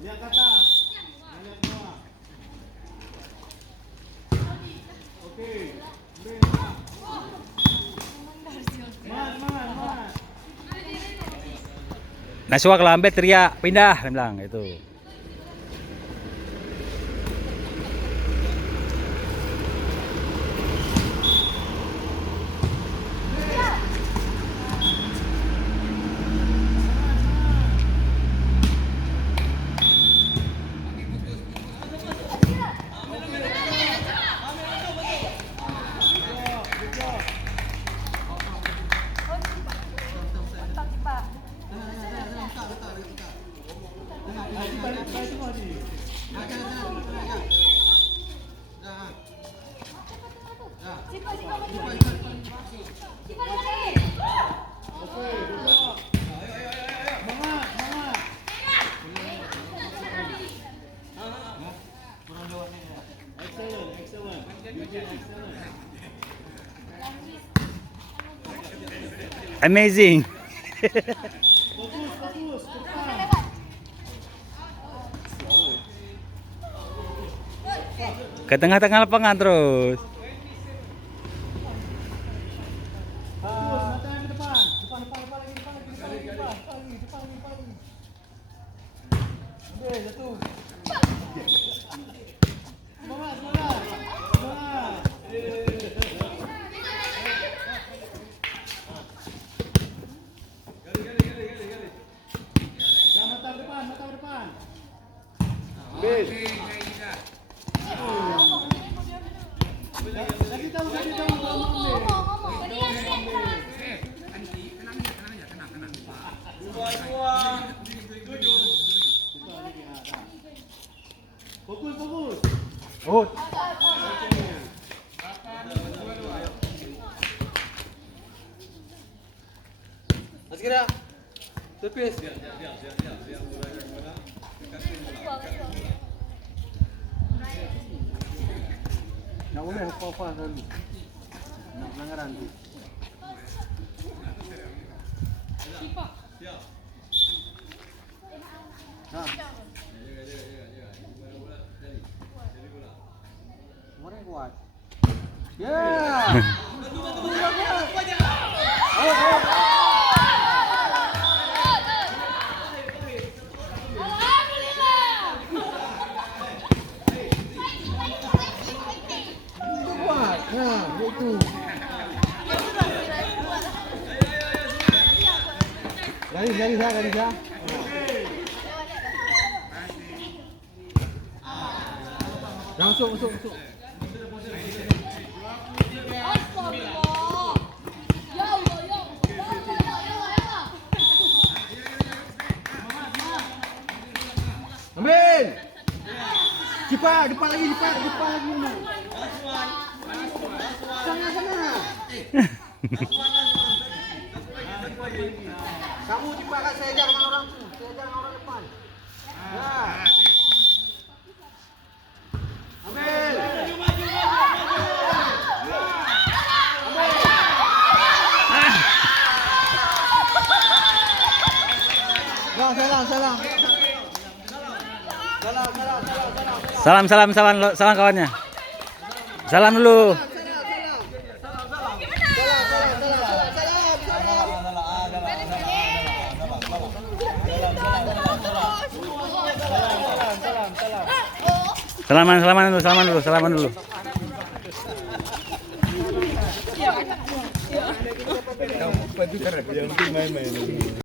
Lihat ke atas. Lihat ke bawah. Okey. Semangat. Naswa kelambet teriak, pindah, dia bilang itu. Amazing. Fokus. Ke tengah-tengah lapangan terus. Mata yang ke depan. Depan lagi. Ambil, jatuh. Semangat. Mata depan. Ambil. Lagi tahu. Fokus. Oh, Masih kira. Tepis. Nak boleh apa-apa dulu. Nak pelanggaran tu. Nah. Kemarin kuat. Ya. Kuat. Nah, itu. Garis. Masuk. Ambil. Cepat, depan lagi. Sana. Kamu cepat kan saya jangan orang tu. Saya jangan orang depan. Ya. Ambil. Salam. Salam kawannya. Salam dulu. Salaman dulu.